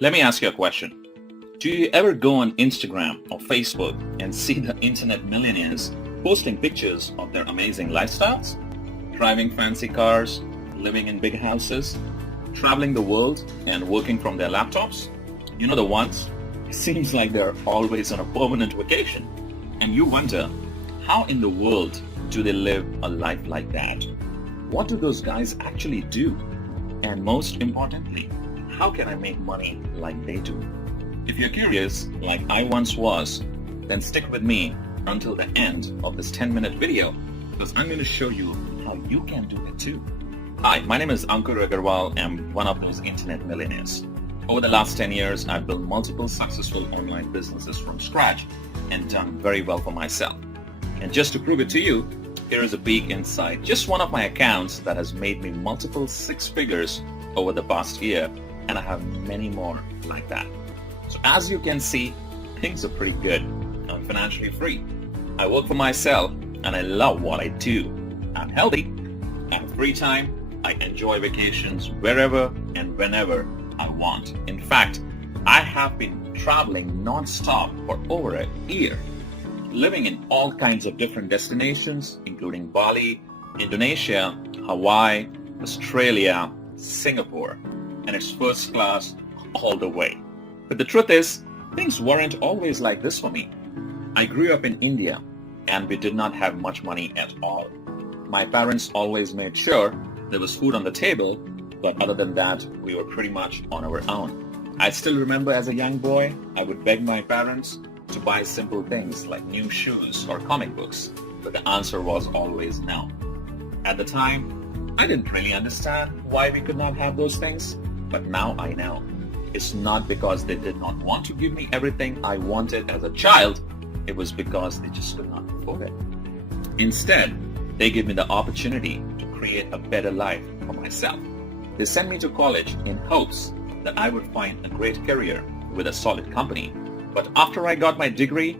Let me ask you a question. Do you ever go on Instagram or Facebook and see the internet millionaires posting pictures of their amazing lifestyles? Driving fancy cars, living in big houses, traveling the world and working from their laptops? You know the ones? It seems like they're always on a permanent vacation. And you wonder, how in the world do they live a life like that? What do those guys actually do? And most importantly, how can I make money like they do? If you're curious, like I once was, then stick with me until the end of this 10-minute video because I'm going to show you how you can do it too. Hi, my name is Ankur Agarwal and I'm one of those internet millionaires. Over the last 10 years, I've built multiple successful online businesses from scratch and done very well for myself. And just to prove it to you, here is a peek inside just one of my accounts that has made me multiple six figures over the past year, and I have many more like that. So as you can see, things are pretty good. I'm financially free. I work for myself and I love what I do. I'm healthy. I have free time. I enjoy vacations wherever and whenever I want. In fact, I have been traveling non-stop for over a year, living in all kinds of different destinations, including Bali, Indonesia, Hawaii, Australia, Singapore, and it's first class all the way. But the truth is, things weren't always like this for me. I grew up in India, and we did not have much money at all. My parents always made sure there was food on the table, but other than that, we were pretty much on our own. I still remember as a young boy, I would beg my parents to buy simple things like new shoes or comic books, but the answer was always no. At the time, I didn't really understand why we could not have those things, but now I know. It's not because they did not want to give me everything I wanted as a child, it was because they just could not afford it. Instead, they gave me the opportunity to create a better life for myself. They sent me to college in hopes that I would find a great career with a solid company. But after I got my degree,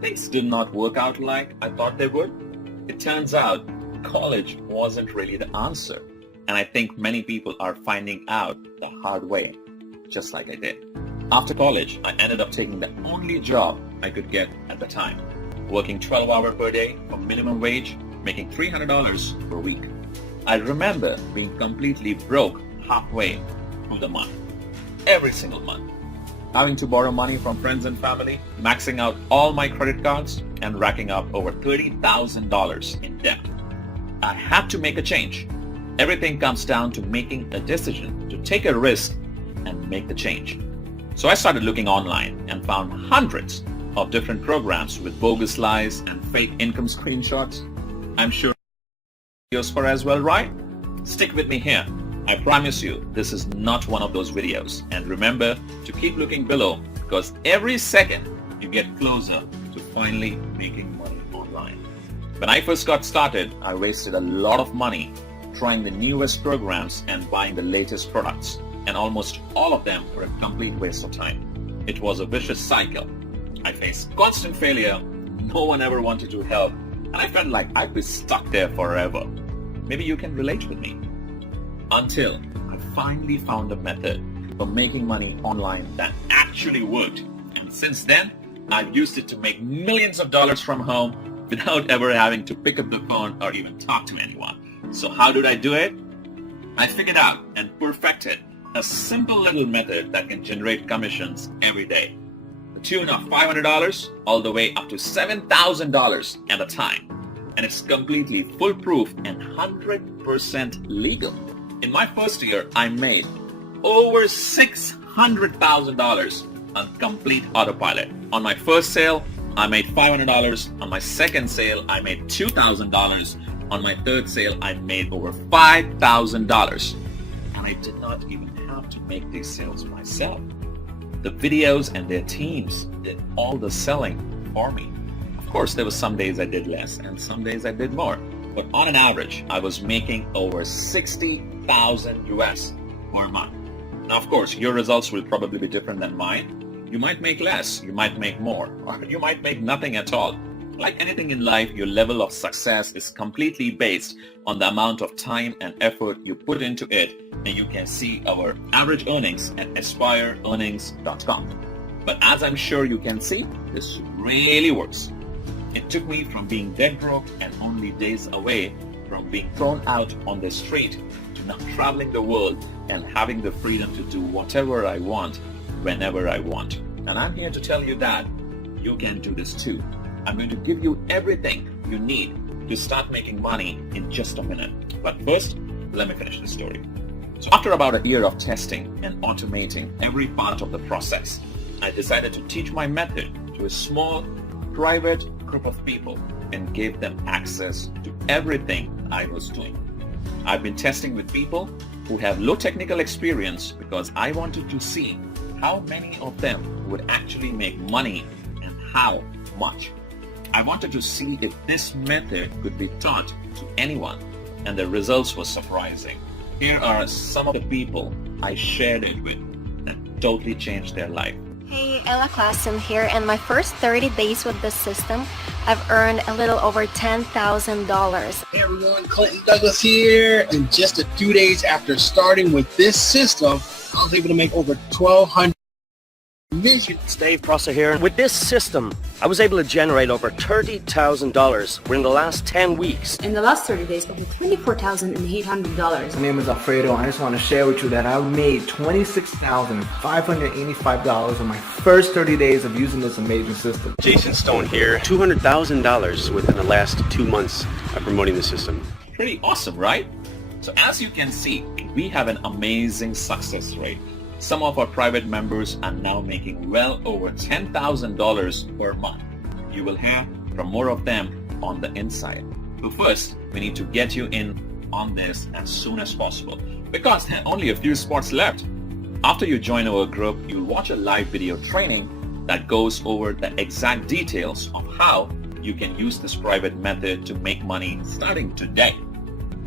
things did not work out like I thought they would. It turns out college wasn't really the answer. And I think many people are finding out the hard way, just like I did. After college, I ended up taking the only job I could get at the time, working 12 hours per day for minimum wage, making $300 per week. I remember being completely broke halfway through the month, every single month, having to borrow money from friends and family, maxing out all my credit cards, and racking up over $30,000 in debt. I had to make a change. Everything comes down to making a decision to take a risk and make the change. So I started looking online and found hundreds of different programs with bogus lies and fake income screenshots. I'm sure videos for as well, right? Stick with me here. I promise you, this is not one of those videos. And remember to keep looking below because every second you get closer to finally making money online. When I first got started, I wasted a lot of money trying the newest programs and buying the latest products. And almost all of them were a complete waste of time. It was a vicious cycle. I faced constant failure. No one ever wanted to help. And I felt like I'd be stuck there forever. Maybe you can relate with me. Until I finally found a method for making money online that actually worked. And since then, I've used it to make millions of dollars from home without ever having to pick up the phone or even talk to anyone. So how did I do it? I figured out and perfected a simple little method that can generate commissions every day. The tune of $500 all the way up to $7,000 at a time. And it's completely foolproof and 100% legal. In my first year, I made over $600,000 on complete autopilot. On my first sale, I made $500. On my second sale, I made $2,000. On my third sale, I made over $5,000. And I did not even have to make these sales myself. The videos and their teams did all the selling for me. Of course, there were some days I did less and some days I did more. But on an average, I was making over 60,000 US per month. Now, of course, your results will probably be different than mine. You might make less, you might make more, or you might make nothing at all. Like anything in life, your level of success is completely based on the amount of time and effort you put into it, and you can see our average earnings at aspireearnings.com. But as I'm sure you can see, this really works. It took me from being dead broke and only days away from being thrown out on the street to now traveling the world and having the freedom to do whatever I want, whenever I want. And I'm here to tell you that you can do this too. I'm going to give you everything you need to start making money in just a minute. But first, let me finish the story. So after about a year of testing and automating every part of the process, I decided to teach my method to a small, private group of people and gave them access to everything I was doing. I've been testing with people who have low technical experience because I wanted to see how many of them would actually make money and how much. I wanted to see if this method could be taught to anyone, and the results were surprising. Here are some of the people I shared it with that totally changed their life. Hey, Ella Klassen here, and my first 30 days with this system, I've earned a little over $10,000. Hey everyone, Clinton Douglas here, and just a few days after starting with this system, I was able to make over $1,200 million. It's Dave Prosser here. With this system, I was able to generate over $30,000 within the last 10 weeks. In the last 30 days, over $24,800. My name is Alfredo, and I just want to share with you that I made $26,585 in my first 30 days of using this amazing system. Jason Stone here. $200,000 within the last 2 months of promoting the system. Pretty awesome, right? So as you can see, we have an amazing success rate. Some of our private members are now making well over $10,000 per month. You will hear from more of them on the inside. But first, we need to get you in on this as soon as possible because there are only a few spots left. After you join our group, you'll watch a live video training that goes over the exact details of how you can use this private method to make money starting today.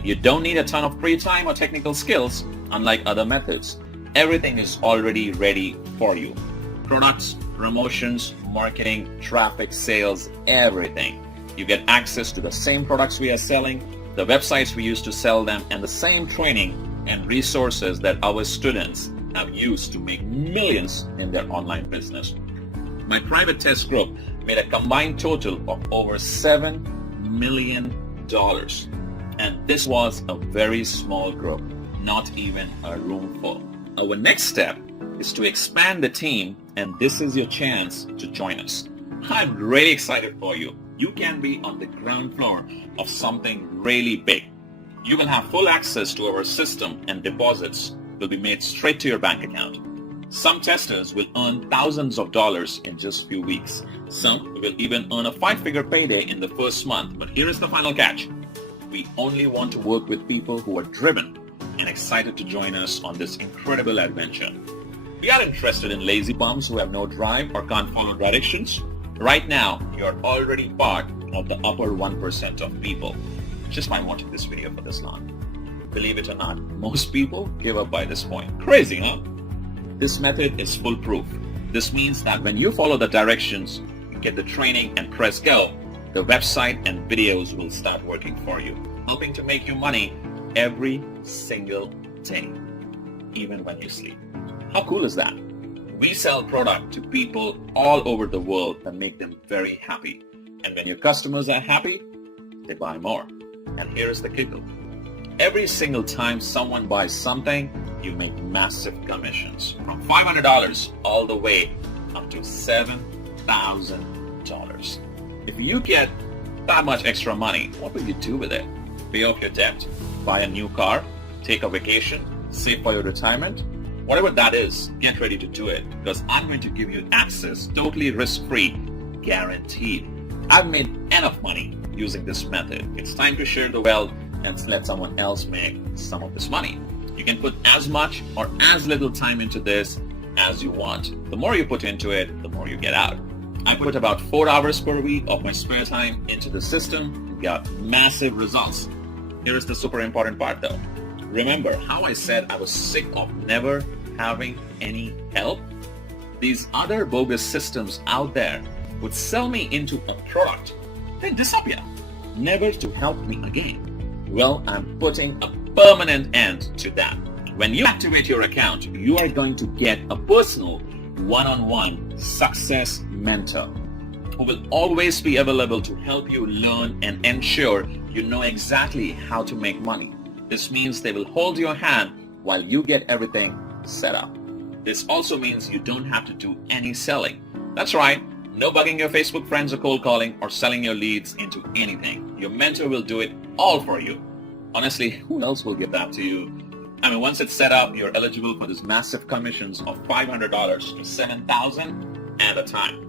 You don't need a ton of free time or technical skills, unlike other methods. Everything is already ready for you. Products, promotions, marketing, traffic, sales, everything. You get access to the same products we are selling, the websites we use to sell them, and the same training and resources that our students have used to make millions in their online business. My private test group made a combined total of over $7 million. And this was a very small group, not even a room full. Our next step is to expand the team, and this is your chance to join us. I'm really excited for you. You can be on the ground floor of something really big. You will have full access to our system, and deposits will be made straight to your bank account. Some testers will earn thousands of dollars in just a few weeks. Some will even earn a 5-figure payday in the first month. But here is the final catch. We only want to work with people who are driven and excited to join us on this incredible adventure. We are interested in lazy bums who have no drive or can't follow directions. Right now, you're already part of the upper 1% of people just by watching this video for this long. Believe it or not, most people give up by this point. Crazy, huh? This method is foolproof. This means that when you follow the directions, you get the training and press go, the website and videos will start working for you, helping to make you money every single day, even when you sleep. How cool is that? We sell product to people all over the world and make them very happy. And when your customers are happy, they buy more. And here's the kicker. Every single time someone buys something, you make massive commissions from $500 all the way up to $7,000. If you get that much extra money, what will you do with it? Pay off your debt, buy a new car, take a vacation, save for your retirement? Whatever that is, get ready to do it because I'm going to give you access totally risk-free, guaranteed. I've made enough money using this method. It's time to share the wealth and let someone else make some of this money. You can put as much or as little time into this as you want. The more you put into it, the more you get out. I put about 4 hours per week of my spare time into the system and got massive results. Here is the super important part though. Remember how I said I was sick of never having any help? These other bogus systems out there would sell me into a product they disappear, never to help me again. Well, I'm putting a permanent end to that. When you activate your account, you are going to get a personal one-on-one success mentor who will always be available to help you learn and ensure you know exactly how to make money. This means they will hold your hand while you get everything set up. This also means you don't have to do any selling. That's right, no bugging your Facebook friends or cold calling or selling your leads into anything. Your mentor will do it all for you. Honestly, who else will give that to you? I mean, once it's set up, you're eligible for these massive commissions of $500 to $7,000 at a time.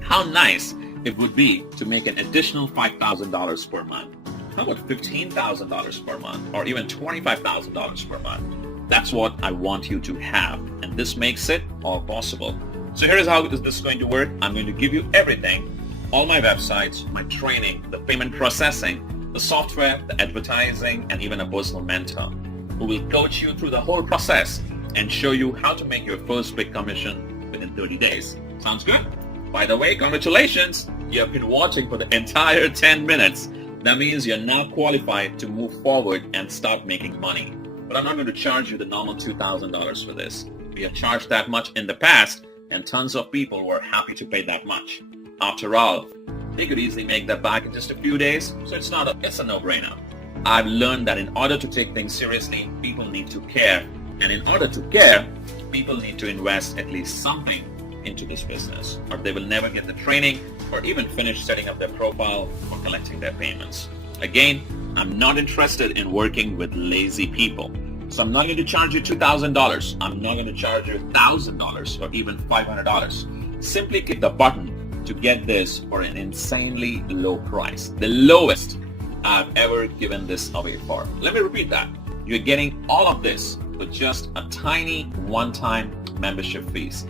How nice it would be to make an additional $5,000 per month. How about $15,000 per month or even $25,000 per month? That's what I want you to have, and this makes it all possible. So here is how this is going to work. I'm going to give you everything, all my websites, my training, the payment processing, the software, the advertising, and even a personal mentor who will coach you through the whole process and show you how to make your first big commission within 30 days. Sounds good? By the way, congratulations! You have been watching for the entire 10 minutes. That means you're now qualified to move forward and start making money. But I'm not going to charge you the normal $2,000 for this. We have charged that much in the past, and tons of people were happy to pay that much. After all, they could easily make that back in just a few days, so it's a no-brainer. I've learned that in order to take things seriously, people need to care. And in order to care, people need to invest at least something into this business, or they will never get the training or even finish setting up their profile or collecting their payments. Again, I'm not interested in working with lazy people. So I'm not going to charge you $2,000. I'm not going to charge you $1,000 or even $500. Simply click the button to get this for an insanely low price. The lowest I've ever given this away for. Let me repeat that. You're getting all of this for just a tiny one-time membership fees.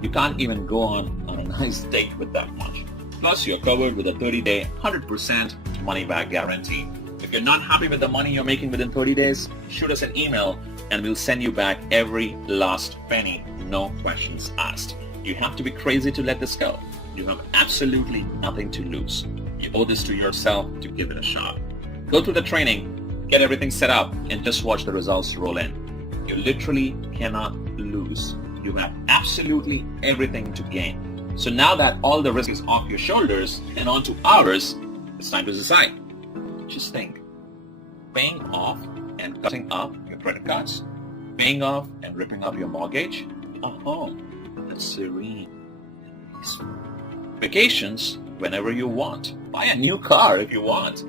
You can't even go on a nice date with that much. Plus, you're covered with a 30-day, 100% money-back guarantee. If you're not happy with the money you're making within 30 days, shoot us an email and we'll send you back every last penny, no questions asked. You have to be crazy to let this go. You have absolutely nothing to lose. You owe this to yourself to give it a shot. Go through the training, get everything set up, and just watch the results roll in. You literally cannot lose. You have absolutely everything to gain. So now that all the risk is off your shoulders and onto ours, it's time to decide. Just think, paying off and cutting up your credit cards, paying off and ripping up your mortgage, a home that's serene and peaceful. Vacations whenever you want. Buy a new car if you want.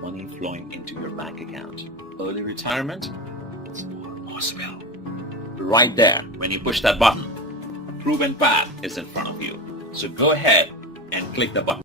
Money flowing into your bank account. Early retirement, it's all possible. Right there, when you push that button, a proven path is in front of you. So go ahead and click the button.